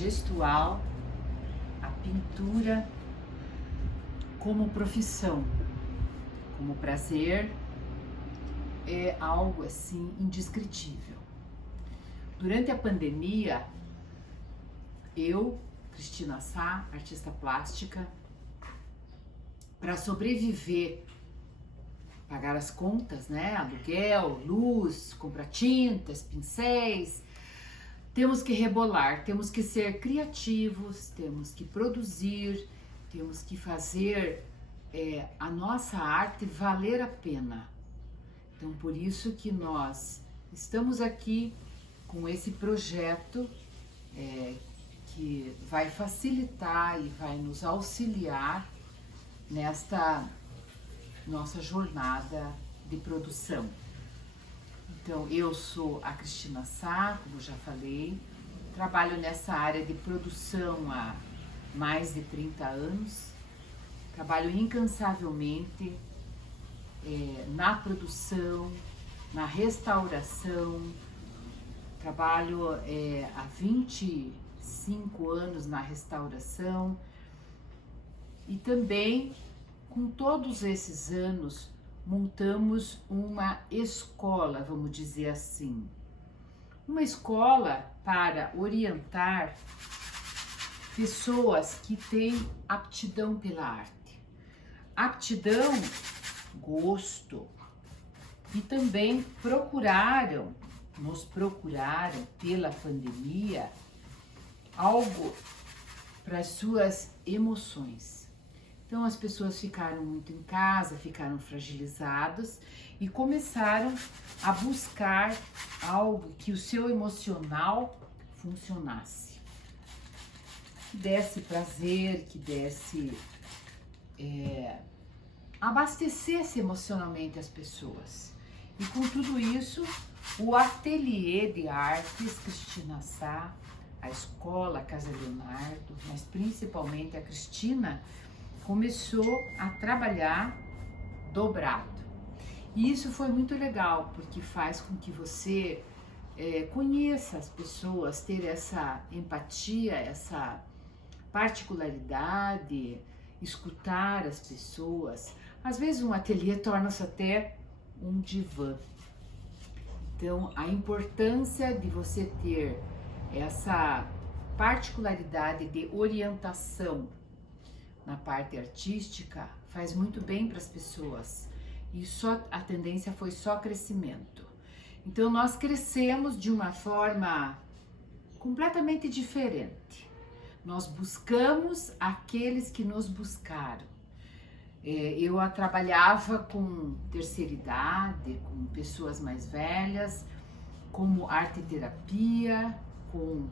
gestual, a pintura como profissão, como prazer, é algo assim indescritível. Durante a pandemia, eu, Cristina Sá, artista plástica, para sobreviver, pagar as contas, né? Aluguel, luz, comprar tintas, pincéis, temos que rebolar, temos que ser criativos, temos que produzir, temos que fazer a nossa arte valer a pena. Então, por isso que nós estamos aqui com esse projeto que vai facilitar e vai nos auxiliar nesta nossa jornada de produção. Então, eu sou a Cristina Sá, como já falei, trabalho nessa área de produção há mais de 30 anos, trabalho incansavelmente na produção, na restauração, trabalho há 25 anos na restauração e também, com todos esses anos, montamos uma escola, vamos dizer assim, uma escola para orientar pessoas que têm aptidão pela arte. Aptidão, gosto, e também nos procuraram pela pandemia algo para as suas emoções. Então as pessoas ficaram muito em casa, ficaram fragilizadas e começaram a buscar algo que o seu emocional funcionasse, que desse prazer, que desse abastecesse emocionalmente as pessoas. E com tudo isso, o Ateliê de Artes Cristina Sá, a escola Casa Leonardo, mas principalmente a Cristina, começou a trabalhar dobrado. E isso foi muito legal, porque faz com que você conheça as pessoas, ter essa empatia, essa particularidade, escutar as pessoas. Às vezes um ateliê torna-se até um divã. Então, a importância de você ter essa particularidade de orientação na parte artística faz muito bem para as pessoas e a tendência foi só crescimento. Então nós crescemos de uma forma completamente diferente. Nós buscamos aqueles que nos buscaram. Eu trabalhava com terceira idade, com pessoas mais velhas, como arte terapia, com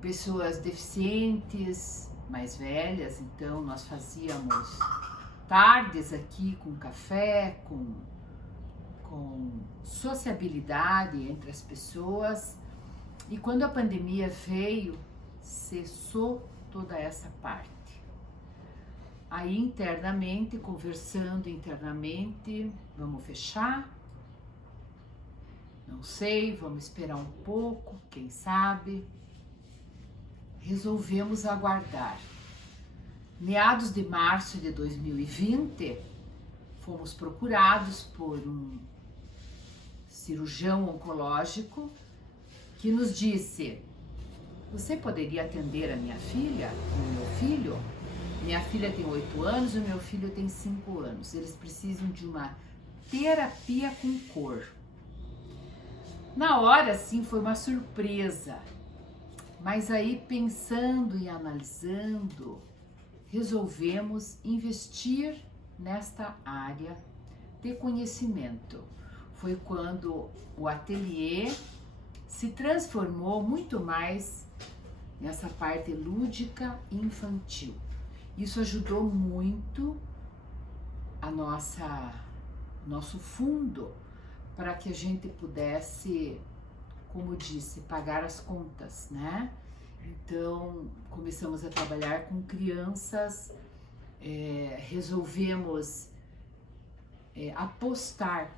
pessoas deficientes, mais velhas, então nós fazíamos tardes aqui com café, com sociabilidade entre as pessoas. E quando a pandemia veio, cessou toda essa parte. Aí internamente, conversando internamente, vamos fechar? Não sei, vamos esperar um pouco, quem sabe? Resolvemos aguardar. Meados de março de 2020, fomos procurados por um cirurgião oncológico que nos disse: você poderia atender a minha filha, o meu filho? Minha filha tem 8 anos e o meu filho tem 5 anos. Eles precisam de uma terapia com cor. Na hora, sim, foi uma surpresa. Mas aí, pensando e analisando, resolvemos investir nesta área de conhecimento. Foi quando o ateliê se transformou muito mais nessa parte lúdica e infantil. Isso ajudou muito nosso fundo para que a gente pudesse, como disse, pagar as contas, né? Então, começamos a trabalhar com crianças, resolvemos apostar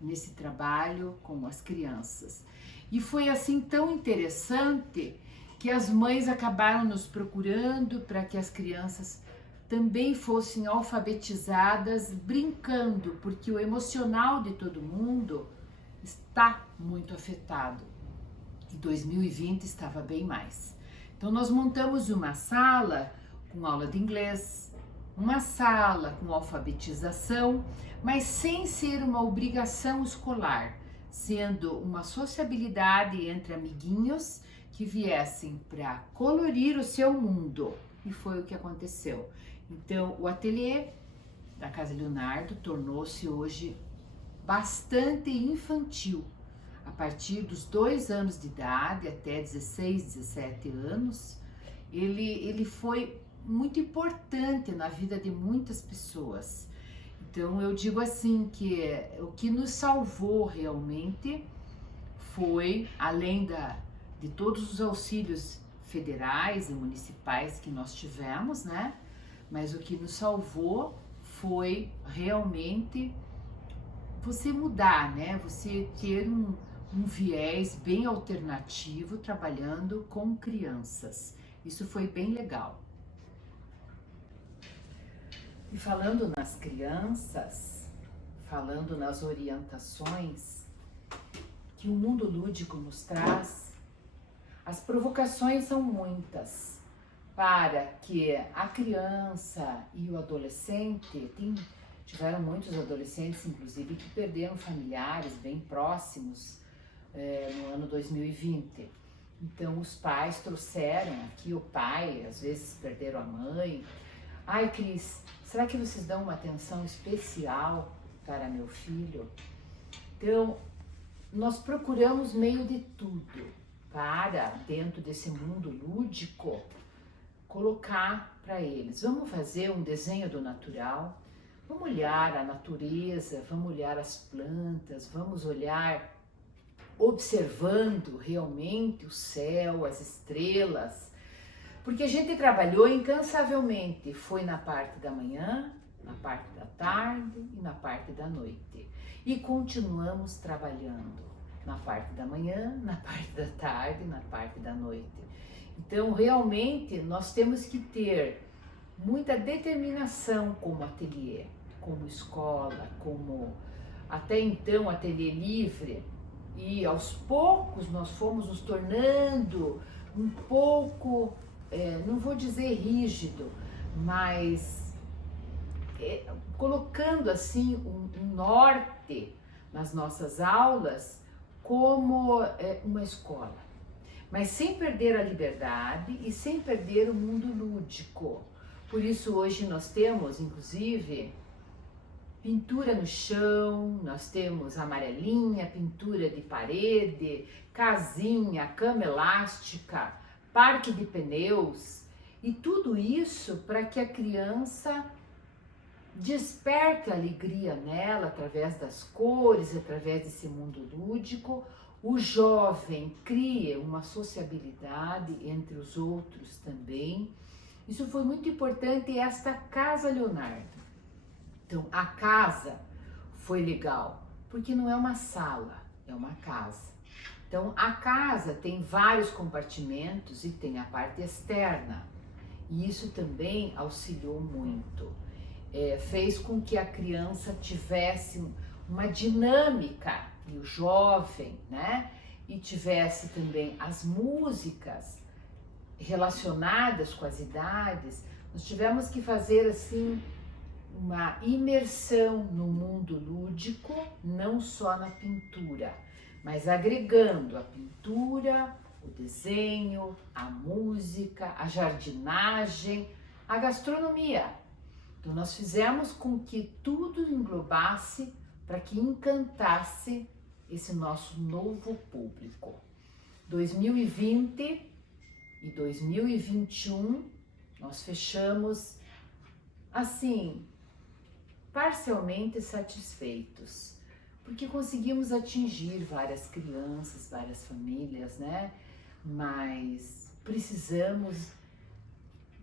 nesse trabalho com as crianças. E foi assim tão interessante que as mães acabaram nos procurando para que as crianças também fossem alfabetizadas brincando, porque o emocional de todo mundo está muito afetado. Em 2020 estava bem mais. Então nós montamos uma sala com aula de inglês, uma sala com alfabetização, mas sem ser uma obrigação escolar, sendo uma sociabilidade entre amiguinhos que viessem para colorir o seu mundo. E foi o que aconteceu. Então o ateliê da Casa Leonardo tornou-se hoje bastante infantil. A partir dos 2 anos de idade até 16, 17 anos, ele foi muito importante na vida de muitas pessoas. Então eu digo assim que o que nos salvou realmente foi, além de todos os auxílios federais e municipais que nós tivemos, né? Mas o que nos salvou foi realmente você mudar, né? Você ter um viés bem alternativo trabalhando com crianças. Isso foi bem legal. E falando nas crianças, falando nas orientações que o mundo lúdico nos traz, as provocações são muitas para que a criança e o adolescente, tiveram muitos adolescentes, inclusive, que perderam familiares bem próximos no ano 2020. Então, os pais trouxeram aqui o pai, às vezes perderam a mãe. Ai, Cris, será que vocês dão uma atenção especial para meu filho? Então, nós procuramos meio de tudo para, dentro desse mundo lúdico, colocar para eles. Vamos fazer um desenho do natural, vamos olhar a natureza, vamos olhar as plantas, vamos olhar observando realmente o céu, as estrelas, porque a gente trabalhou incansavelmente, foi na parte da manhã, na parte da tarde e na parte da noite, e continuamos trabalhando na parte da manhã, na parte da tarde e na parte da noite. Então realmente nós temos que ter muita determinação como ateliê, como escola, como até então ateliê livre, e aos poucos nós fomos nos tornando um pouco, não vou dizer rígido, mas colocando assim um norte nas nossas aulas como uma escola, mas sem perder a liberdade e sem perder o mundo lúdico. Por isso hoje nós temos, inclusive, pintura no chão, nós temos amarelinha, pintura de parede, casinha, cama elástica, parque de pneus, e tudo isso para que a criança desperte a alegria nela através das cores, através desse mundo lúdico. O jovem cria uma sociabilidade entre os outros também. Isso foi muito importante, esta Casa Leonardo. Então, a casa foi legal, porque não é uma sala, é uma casa. Então, a casa tem vários compartimentos e tem a parte externa. E isso também auxiliou muito. Fez com que a criança tivesse uma dinâmica, e o jovem, né? E tivesse também as músicas relacionadas com as idades. Nós tivemos que fazer assim uma imersão no mundo lúdico, não só na pintura, mas agregando a pintura, o desenho, a música, a jardinagem, a gastronomia. Então nós fizemos com que tudo englobasse para que encantasse esse nosso novo público. 2020 e 2021 nós fechamos assim, parcialmente satisfeitos, porque conseguimos atingir várias crianças, várias famílias, né? Mas precisamos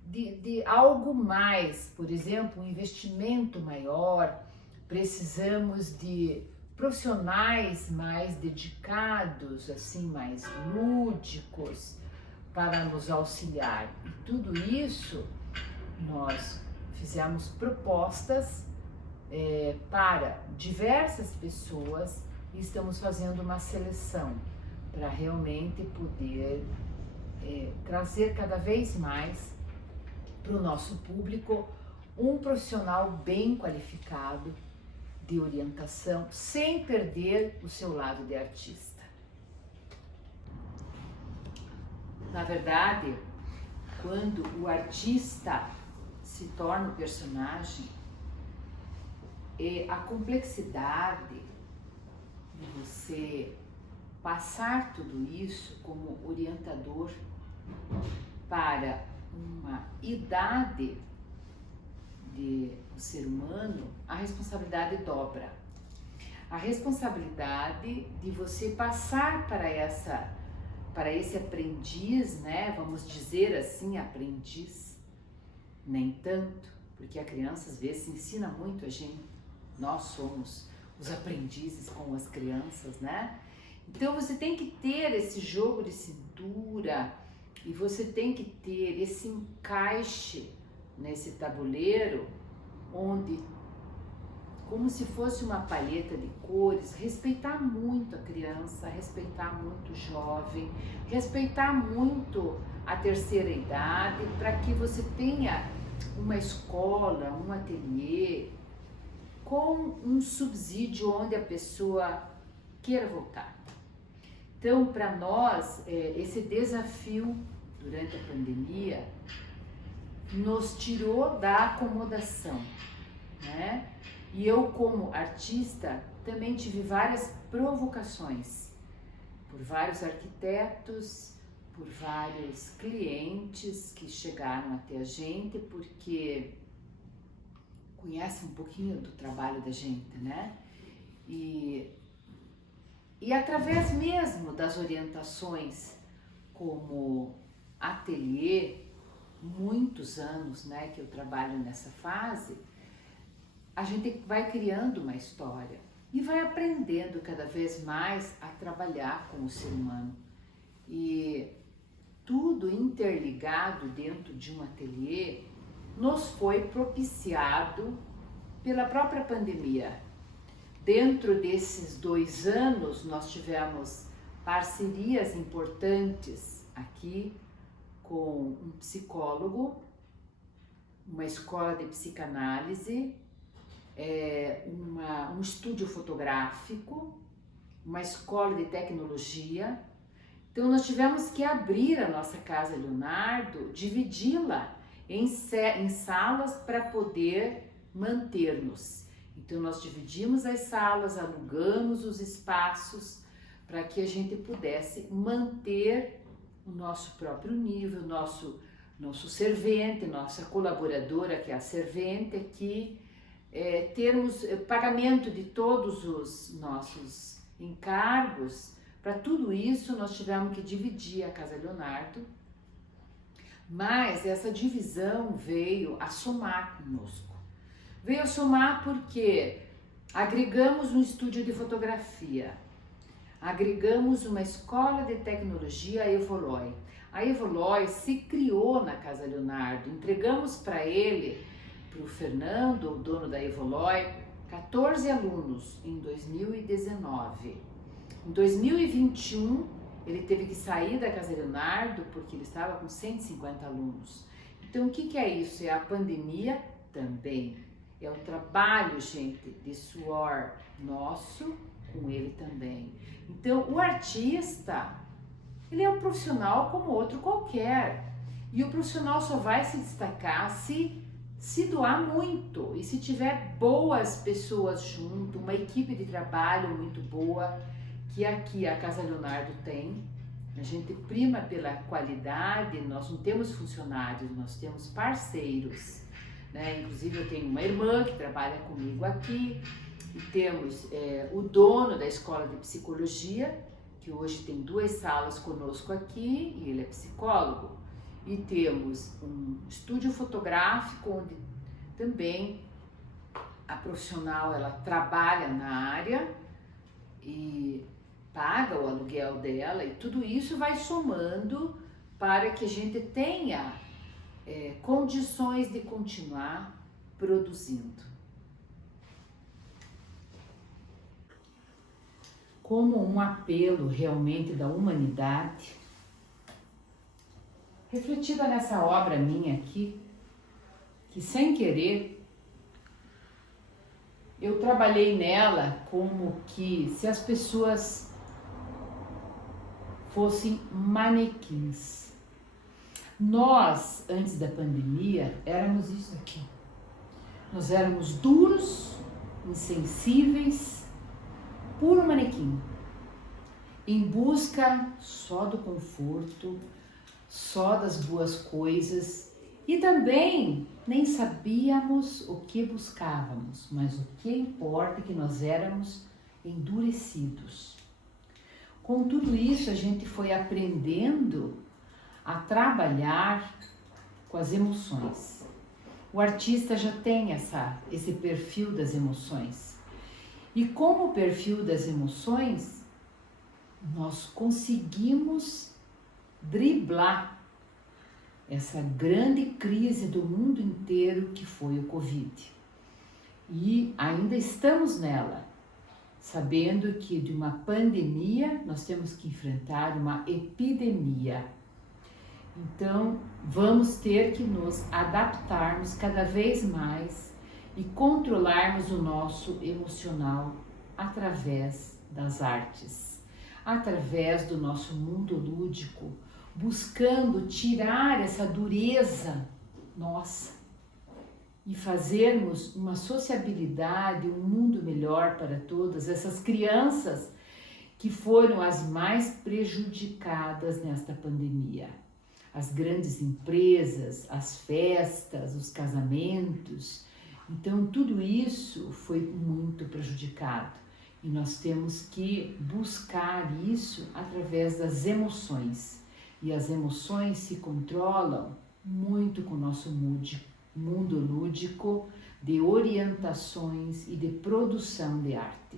de algo mais, por exemplo, um investimento maior, precisamos de profissionais mais dedicados, assim, mais lúdicos, para nos auxiliar. E tudo isso nós fizemos propostas para diversas pessoas e estamos fazendo uma seleção para realmente poder trazer cada vez mais para o nosso público um profissional bem qualificado de orientação, sem perder o seu lado de artista. Na verdade, quando o artista se torna o personagem, a complexidade de você passar tudo isso como orientador para uma idade do ser humano, a responsabilidade dobra. A responsabilidade de você passar para esse aprendiz, né? Vamos dizer assim, aprendiz, nem tanto, porque a criança às vezes ensina muito a gente. Nós somos os aprendizes com as crianças, né? Então você tem que ter esse jogo de cintura e você tem que ter esse encaixe nesse tabuleiro, onde, como se fosse uma palheta de cores, respeitar muito a criança, respeitar muito o jovem, respeitar muito a terceira idade, para que você tenha uma escola, um ateliê com um subsídio onde a pessoa queira voltar. Então, para nós, esse desafio durante a pandemia nos tirou da acomodação, né? E eu, como artista, também tive várias provocações por vários arquitetos, por vários clientes que chegaram até a gente porque conhecem um pouquinho do trabalho da gente, né? E através mesmo das orientações como ateliê, muitos anos, né, que eu trabalho nessa fase, a gente vai criando uma história e vai aprendendo cada vez mais a trabalhar com o ser humano. E tudo interligado dentro de um ateliê nos foi propiciado pela própria pandemia. Dentro desses 2 anos, nós tivemos parcerias importantes aqui com um psicólogo, uma escola de psicanálise, um estúdio fotográfico, uma escola de tecnologia. Então nós tivemos que abrir a nossa Casa Leonardo, dividi-la em salas para poder manter-nos. Então nós dividimos as salas, alugamos os espaços para que a gente pudesse manter o nosso próprio nível, nosso servente, nossa colaboradora, que é a servente aqui, termos pagamento de todos os nossos encargos. Para tudo isso nós tivemos que dividir a Casa Leonardo, mas essa divisão veio a somar conosco. Veio a somar porque agregamos um estúdio de fotografia, agregamos uma escola de tecnologia, a Evoloi. A Evoloi se criou na Casa Leonardo, entregamos para ele, para o Fernando, o dono da Evoloi, 14 alunos em 2019. Em 2021, ele teve que sair da Casa Leonardo porque ele estava com 150 alunos. Então, o que é isso? É a pandemia também. É o trabalho, gente, de suor nosso com ele também. Então, o artista, ele é um profissional como outro qualquer. E o profissional só vai se destacar se doar muito e se tiver boas pessoas junto, uma equipe de trabalho muito boa, que aqui a Casa Leonardo tem. A gente prima pela qualidade, nós não temos funcionários, nós temos parceiros. Né? Inclusive eu tenho uma irmã que trabalha comigo aqui e temos o dono da escola de psicologia, que hoje tem 2 salas conosco aqui e ele é psicólogo, e temos um estúdio fotográfico onde também a profissional ela trabalha na área e paga o aluguel dela, e tudo isso vai somando para que a gente tenha condições de continuar produzindo. Como um apelo realmente da humanidade, refletida nessa obra minha aqui, que sem querer eu trabalhei nela como que se as pessoas fossem manequins. Nós, antes da pandemia, éramos isso aqui. Nós éramos duros, insensíveis, puro manequim, em busca só do conforto, só das boas coisas, e também nem sabíamos o que buscávamos, mas o que importa é que nós éramos endurecidos. Com tudo isso, a gente foi aprendendo a trabalhar com as emoções. O artista já tem esse perfil das emoções. E com o perfil das emoções, nós conseguimos driblar essa grande crise do mundo inteiro que foi o Covid. E ainda estamos nela, sabendo que de uma pandemia nós temos que enfrentar uma epidemia. Então, vamos ter que nos adaptarmos cada vez mais e controlarmos o nosso emocional através das artes, através do nosso mundo lúdico, buscando tirar essa dureza nossa e fazermos uma sociabilidade, um mundo melhor para todas essas crianças que foram as mais prejudicadas nesta pandemia. As grandes empresas, as festas, os casamentos. Então, tudo isso foi muito prejudicado. E nós temos que buscar isso através das emoções. E as emoções se controlam muito com o nosso mundo lúdico de orientações e de produção de arte.